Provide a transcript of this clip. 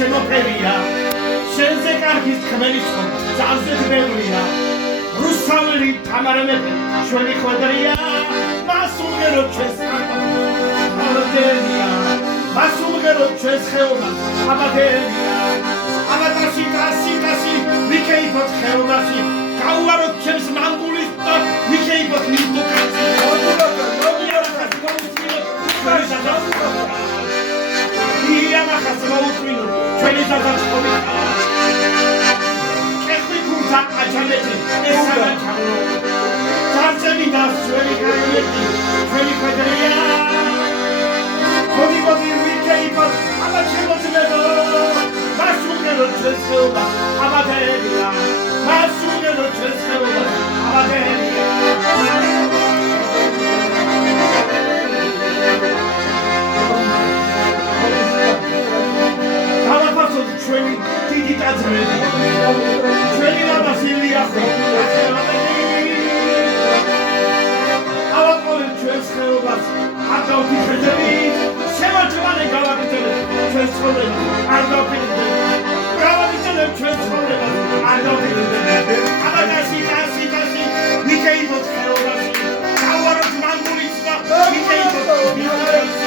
შემოფერია შენზე კარგი თქმელი ცხოვრება ძალზე ბევრია რუსთაველი თამარ მეფე ჩვენი ხვედრია მას უმღერო ჩვენს ხალხია მას უმღერო ჩვენს ხეობას აბადელია აბადაში დასი ვიქეიფოთ ხეობაში გაუვაროთ ჩემს მანგულის და ვიქეიფოთ მიდუკაცი ჩვენი დადაწყობი კეხვი გულთა აჩალეთი ესაა ჩავლო წარწები და ჩვენი კაიეთი ჩვენი ხვედრია მოდი ვიქეიფოთ აბა შემოძლებო მას უმღერო ჩვენს ხეობა აბადელია მას უმღერო ჩვენს ხეობა აბადელია ჩვენი დიდი ტაძრები ჩვენი მამასილია ავაყოლებ ჩვენს ხეობას არ დავფიქრდებით შემოჭმალე გავაკეთებ ჩვენს ცხოვრებას არ დავფიქრდებით გავაკეთებ ჩვენს ცხოვრებას არ დავფიქრდებით აბადაში ვიქეიფოთ ხეობაში გავაროთ მანგულიც და ვიქეიფოთ